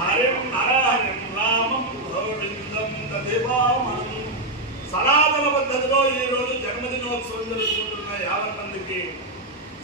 హరిం నరహరిం రామం గోవిందం దదివామనం. సనాతన పద్ధతిలో ఈరోజు జన్మదినోత్సవం జరుపుకుంటున్న 50 మందికి,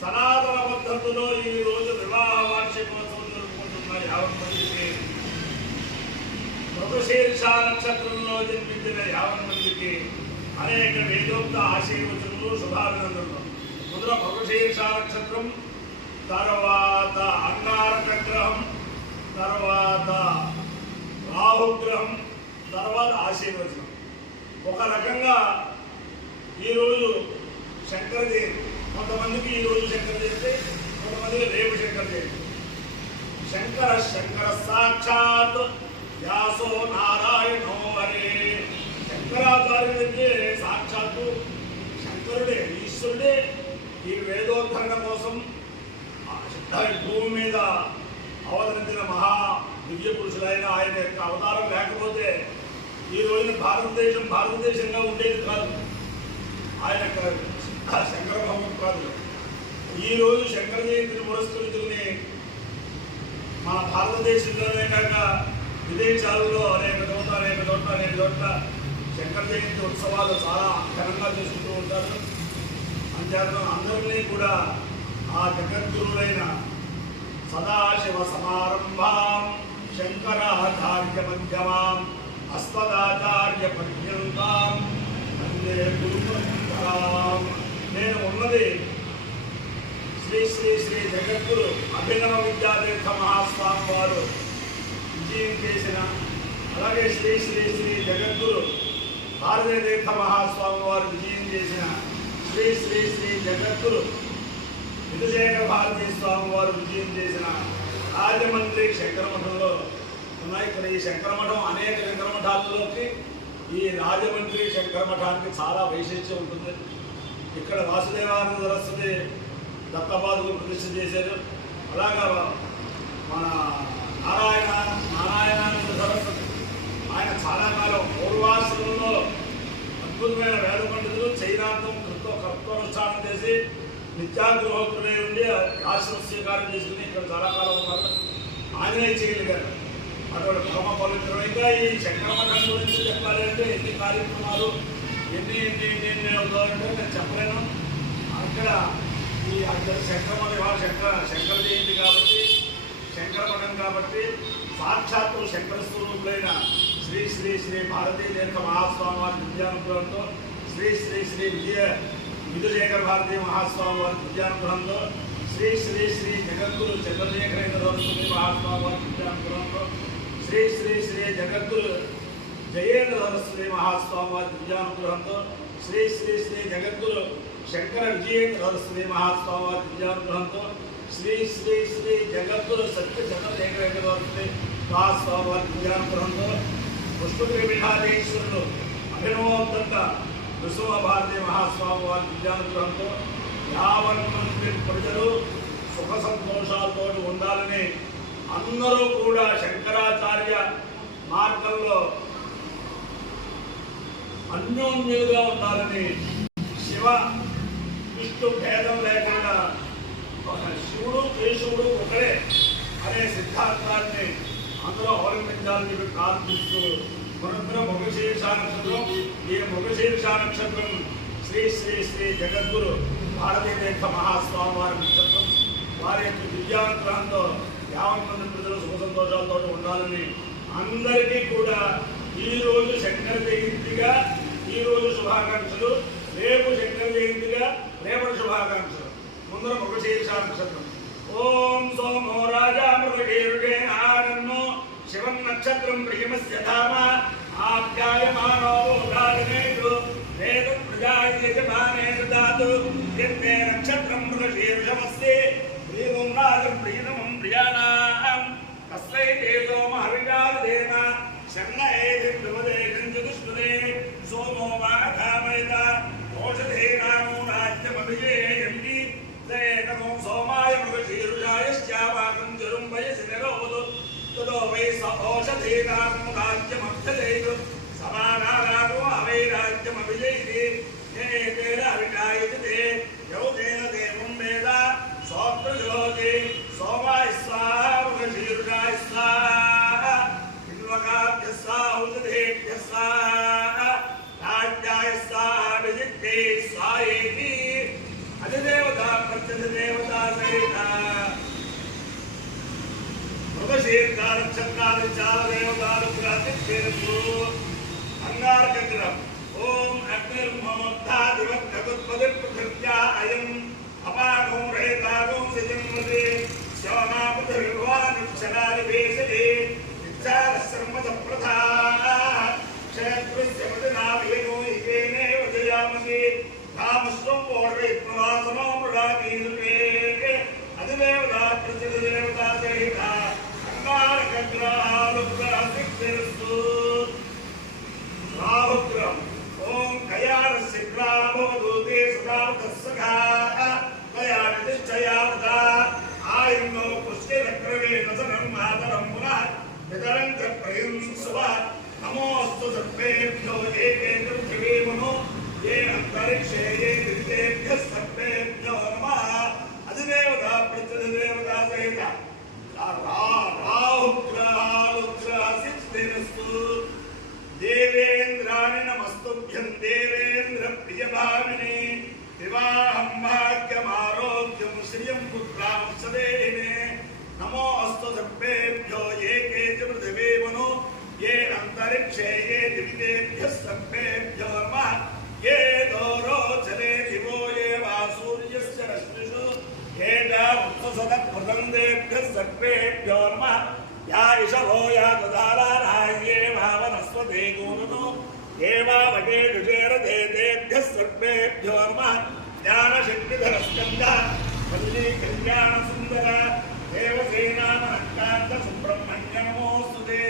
సనాతన పద్ధతిలో ఈరోజు వివాహ వార్షికోత్సవం జరుపుకుంటున్న 50 మందికి, మృగశీర్ష నక్షత్రంలో జన్మించిన 50 మందికి అనేక వేదోక్త ఆశీర్వచనలు, శుభాభినందనలు. మొదట మృగశీర్ష నక్షత్రం, తర్వాత అంగారక గ్రహం, తర్వాత రాహుగ్రహం, తర్వాత ఆశీర్వచనం. ఒక రకంగా ఈరోజు శంకర జయంతి. కొంతమందికి ఈరోజు శంకర జయంతి, కొంతమందికి రేపు శంకర జయంతి. శంకర శంకర సాక్షాత్ వ్యాసో నారాయణో హరే. శంకరాచార్యుడు అంటే సాక్షాత్తు శంకరుడే, ఈశ్వరుడే. ఈ వేదోద్ధరణ కోసం భూమి మీద అవతరించిన మహా దివ్య పురుషులైన ఆయన యొక్క అవతారం లేకపోతే ఈ రోజున భారతదేశంగా ఉండేది కాదు. ఆయన యొక్క శంకర భగవత్పాదులు ఈరోజు శంకర జయంతిని పురస్కరించుకుని మన భారతదేశంలోనే కాక విదేశాలలో అనేక చోట్ల శంకర జయంతి ఉత్సవాలు చాలా ఘనంగా చేసుకుంటూ ఉంటారు. అంతేకాక అందరినీ కూడా ఆ జగద్గురులైన సదాశివ సమారంభాం శంకరాచార్య మధ్యమాం అస్మదాచార్య పర్యంతాం వందే గురు పరంపరాం. నేను ఉన్నది శ్రీ శ్రీ శ్రీ జగద్గురు అభినవ విద్యాతీర్థ మహాస్వామి వారు విజయం చేసిన, అలాగే శ్రీ శ్రీ శ్రీ జగద్గురు భారతీయ తీర్థ మహాస్వామి వారు విజయం చేసిన, శ్రీ శ్రీ శ్రీ జగద్గురు విధుశేఖర భారతీ స్వామి వారు విజయం చేసిన రాజమండ్రి శంకరమఠంలో ఉన్నాయి. ఇక్కడ ఈ శంకరమఠం అనేక శంకరమఠాలలోకి ఈ రాజమండ్రి శంకరమఠానికి చాలా వైశిష్ట్యం ఉంటుంది. ఇక్కడ వాసుదేవానంద సరస్వతి దత్తపాదులు ప్రతిష్ఠ చేశారు. అలాగా మన నారాయణానంద సరస్వతి ఆయన చాలా కాలం పూర్వాశ్రమంలో అద్భుతమైన వేద పండితులు చైనార్థం కర్తవ్యానుష్ఠానం చేసి నిత్యాగృహోత్రులై ఉండి ఆశ్రమ స్వీకారం చేసుకుని ఇక్కడ చాలా కాలం ఉన్నారు. ఆంజనేయ చేయగలిగారు. అటువంటి పరమ పవిత్రమైంగా ఈ శంకరమఠం గురించి చెప్పాలి అంటే ఎన్ని కార్యక్రమాలు ఎన్ని అవుతాయంటే నేను చెప్పలేను. అక్కడ ఈ శంకరమఠం శంకర జయంతి కాబట్టి, శంకరమఠం కాబట్టి సాక్షాత్తు శంకర స్వరూపులైన శ్రీ శ్రీ శ్రీ భారతీ తీర్థ మహాస్వామి వారి విద్యానుగ్రహంతో, శ్రీ శ్రీ శ్రీ విధుశేఖర భారతీ మహాస్వామి వారి విద్యానుగ్రహంతో, శ్రీ శ్రీ శ్రీ జగద్గురు చంద్రశేఖరేంద్ర సరస్వతి మహాస్వామి వారి విద్యానుగ్రహంతో, శ్రీ శ్రీ శ్రీ జగద్గురు జయేంద్ర సరస్వతి మహాస్వామి వారి విద్యానుగ్రహంతో, శ్రీ శ్రీ శ్రీ జగద్గురు శంకర విజయేంద్ర సరస్వతి మహాస్వామి వారి విద్యానుగ్రహంతో, శ్రీ శ్రీ శ్రీ జగద్గురు సత్య చంద్రశేఖరేంద్ర సరస్వతి మహాస్వామి వారి విద్యానుగ్రహంతో, పుష్పత్రిపీఠాధీశ్వరులు అభినవోత్తంత విశ్వ భారతీ మహాస్వామి వారి విద్యానుగ్రహంతో 50 మంది ప్రజలు సుఖ సంతోషాలతో ఉండాలని, అందరూ కూడా శంకరాచార్య మార్గంలో అన్యోన్యులుగా ఉండాలని, శివ విష్ణు భేదం లేకుండా శివుడు కేశవుడు ఒకడే అనే సిద్ధాంతాన్ని అందరూ అవలంబించాలని చెప్పి ప్రార్థిస్తూ మనందరం మృగశీర్ష నక్షత్రం, ఈ మృగశీర్ష నక్షత్రం శ్రీ శ్రీ శ్రీ జగద్గురు భారతీ తీర్థ మహాస్వామి వారి నక్షత్రం. వారి యొక్క విద్యానుగ్రహంతో 50 మంది ప్రజలు సుఖ సంతోషాలతో ఉండాలని అందరికీ కూడా ఈరోజు శంకర జయంతిగా ఈరోజు శుభాకాంక్షలు, రేపు శంకర జయంతిగా రేపటి శుభాకాంక్షలు. ముందర మృగశీర్ష నక్షత్రం. ఓం సోమో రాజా మృగశీర్షేణో శివం నక్షత్రం ప్రియమస్య ధామ ఆప్యాయమానో రాజనేతు వేద ప్రజాయజమానే దదాతు యత్తే నక్షత్రం మృగశీర్షమస్తి ప్రియం రాజం ప్రియతమం ప్రియాణాం తస్మై తే సోమ హరిజాదేమ శన్నయేదిం విమదేశం చతుష్పదే సోమో వాఘామయత ఓషధేనామో రాజ్యమభిజేయంతి తేనమో సోమాయ మృగశీర్షాయశ్చావాకం జరుంభయసి నిరోధు తదో వై స ఓషధేనామో రాజ్యమభ్యజేతు సమానారామో అవై రాజ్యమభిజేతి ఏతేన హరిజాయతే యౌతేన దేవం వేద సోత్రజ్యోతి సోమాయ స్వాహా మృగశీర్షాయ స్వాహా स्वाहा राज्याय स्वाहा विजित्ते स्वाहेति अधिदेवता प्रत्यधिदेवता सहिता मृगशीर्षालक्षत्रादिचालदेवतारुग्रातिर्भू अंगारकग्रम ओम अग्निर्मोक्तादिवत्कगुत्पदिर्पृथिव्या अयम् अपानो रेतागो सिजन्मदे श्यामापतिर्वानिक्षणादिवेशदे इच्छारश्रमदप्रथा क्षेत्रस्य मदनाभिनो हितेनेव जयामसि रामस्वं वोर्वैत्मवासमो मृडाकीर्णे अधिदेवता प्रतिदेवता सहिता अंगारकग्रहालुग्रातिर्भू राहुग्रम ओम कयानस्य ग्रामोदूते सदावतस्सखा कयानिश्चयावता आयुर्नो पुष्टिरक्रमे नसनं मातरं पुनः नितरं च प्रयुंसव नमोऽस्तु सर्वेभ्यो ये पृथिवी मनो ये अन्तरिक्षे ये दिव्येभ्यः सर्वेभ्यो नमः अधिदेवता प्रतिदेवता सहिता राहुग्रहालुग्रहसिद्धिरस्तु देवेन्द्राणि नमस्तुभ्यं देवेन्द्र प्रियभामिने विवाहं भाग्यमारोग्यं श्रियं पुत्रां सदेहिने नमो अस्तु सर्वेभ्यो ये के च पृथिवी मनो ये अन्तरिक्षे ये दिव्येभ्यः सर्वेभ्यो नमः ये दोरोचले दिवो ये वा सूर्यस्य रश्मिषु ये उत्ससदप्रदन्देभ्यः सर्वेभ्यो नमः या इषभो या ददाराराह्ये भावनस्वते गुणनो ये वा वटे दुषेरते तेभ्यः सर्वेभ्यो नमः ज्ञानशक्तिधरस्कन्धः वल्ली कल्याणसुन्दर देवसेनामनक्कान्त सुब्रह्मण्य नमोऽस्तु ते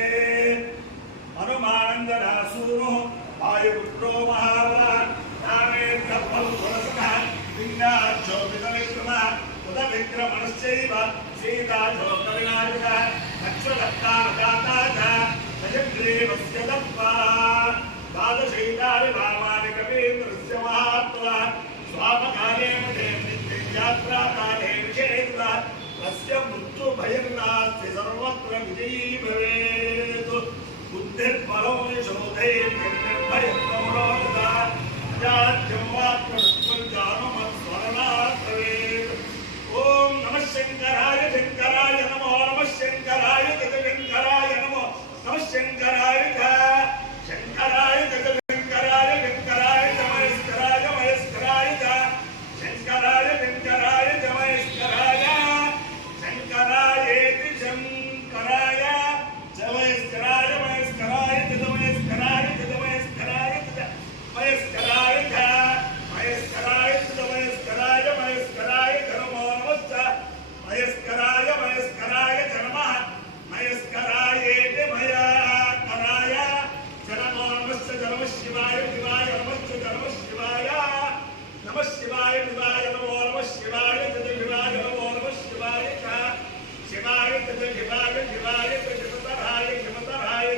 हनुमानन्दनासूनुः वायुपुत्रो महाबलः रामेन्द्रफलपुरसनः लिङ्गाक्षो विदविक्रमः उदविक्रमणश्चैव सीताशोकविनायकः नक्षत्रदाता च गजग्रीवस्य दत्त्वा द्वादशैतानि नामानि कवीन्द्रस्य महात्मा स्वापकाले यात्राकाले विषेन्द्र तस्य मृत्युभयं नास्ति सर्वत्र विजयी भवेत् बुद्धिर्बलो निशोधैर्निर्भयं कमलोदता अजाड्यं वाक्यस्मृत्यानुमत्स्मरणात् भवेत् ओम नमः शंकराय नमो नमः शंकराय शंकराय नमो नमः शंकराय शंकराय शंकराय शंकराय महेश्वराय महेश्वराय शंकराय शंकराय महेश्वराय शंकरायेति शंकराय महेश्वराय महेश्वराय महेश्वराय महेश्वराय महेश्वराय महेश्वराय महेश्वराय महेश्वराय नमो महेश्वराय महेश्वराय नमः महेश्वरायेति मयाकराय नमो नमः शिवाय शिवाय नमः शिवाय नमः शिवाय शिवाय नमो नमः शिवाय शिवाय नमो नमः शिवाय शिवाय शिवाय शिवाय शिवतराय शिवतराय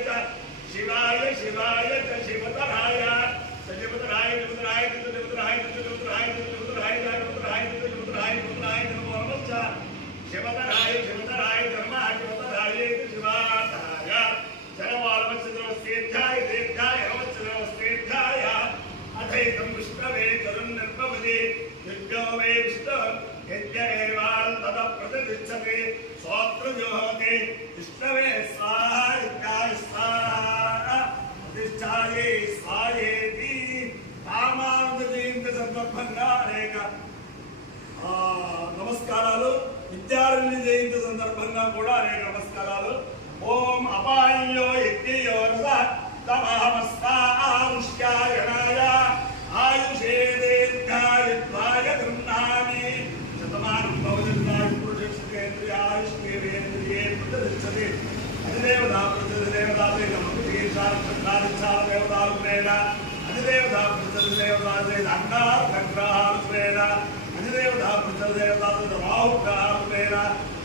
शिवाय शिवाय शिवतराय शिवतराय शिवतराय शिवतराय शिवतराय शिवतराय शिवतराय शिवतराय नमो नमः शिवतराय शिवतराय नमः शिवतराय शिवाय सर्वालवश्चन्द्रवस्तेध्याय देध्याय अवश्चन्द्रवस्तेध्याय अथैतं विष्णवे करुन्निर्भवति दिव्यो मे विष्णु यज्ञेवाल् तद प्रतिष्ठते स्वोत्रजोहते विष्णवे स्वाहा युक्ताय स्वाहा प्रतिष्ठाये स्वाहेति रामानुज जयंती संदर्भంగా అనేక నమస్కారాలు విద్యారణ్య జయంతి సందర్భంగా కూడా అనేక నమస్కారాలు ఓం అపాయో యజ్ఞయో రస తమహమస్తారుష్యాయణాయ ఆయుషే దీర్ఘాయుద్ధాయ గృహ్ణామి శతమానం భవతిర్నాయ పురుషేంద్రియాయుష్కేంద్రియే ప్రతిష్టతి అధిదేవతా ప్రతిదేవతా దేవతారుపేణ అధిదేవతా ప్రతిదేవతా అంగారగ్రహారుపేణ అధిదేవతా ప్రతిదేవతా రాహుగ్రహారుపేణ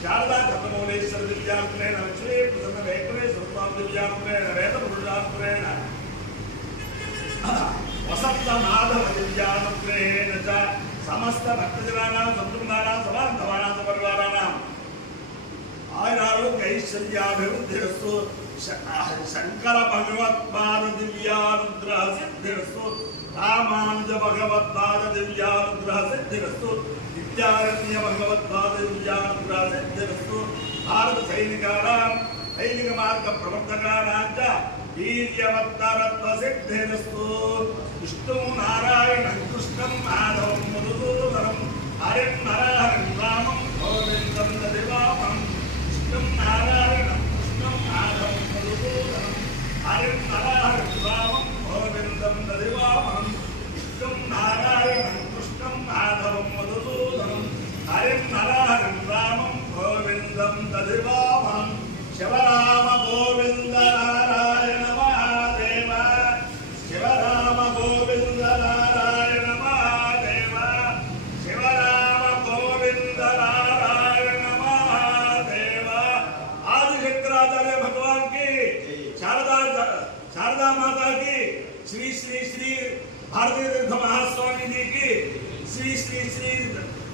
శారదా చంద్రమౌళేశ్వర దివ్యాత్రేణ లక్ష్మీ ప్రసన్న వెంకటేశ్వర దివ్యాత్రేణ వేద పురుషాత్రేణ వసంత మాధవ దివ్యాత్రేణ చ సమస్త భక్తజనానాం సంబృందానాం సమాంతమానాం సపరివారాణాం आयुरारोग्य ऐश्वर्याभिवृद्धिरस्तु शंकर भगवत्पाद दिव्यानुग्रह सिद्धिरस्तु रामानुज भगवत्पाद दिव्यानुग्रह सिद्धिरस्तु नित्यारण्य भगवत्पाद दिव्यानुग्रह सिद्धिरस्तु भारत सैनिक मार्ग प्रवर्तकानांच वीर्यवत्तरत्व सिद्धिरस्तु विष्णु नारायणं कृष्णं माधवं मधुसूदनं हरिं नरहरिं रामं गोविन्दं ददिवामं विष्णुं नारायणं कृष्णं माधवं मधुसूदनं हरिं नरहरिं रामं गोविन्दं ददिवामं विष्णुं नारायणं कृष्णं माधवं मधुसूदनं हरिं नरहरिं रामं गोविन्दं ददिवामं शिवराम गोविन्द नारायण महादेव शिवराम गोविन्द नारायण महादेव शिवराम गोविन्द नारायण महादेव। आदिशंकराचार्य भगवान की शारदा माता की श्री श्री श्री भारतीय तीर्थ महास्वामी जी की श्री श्री श्री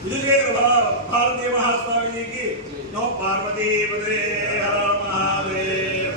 विजय भारतीय महास्वामी जी की नौ पार्वती हर महादेव।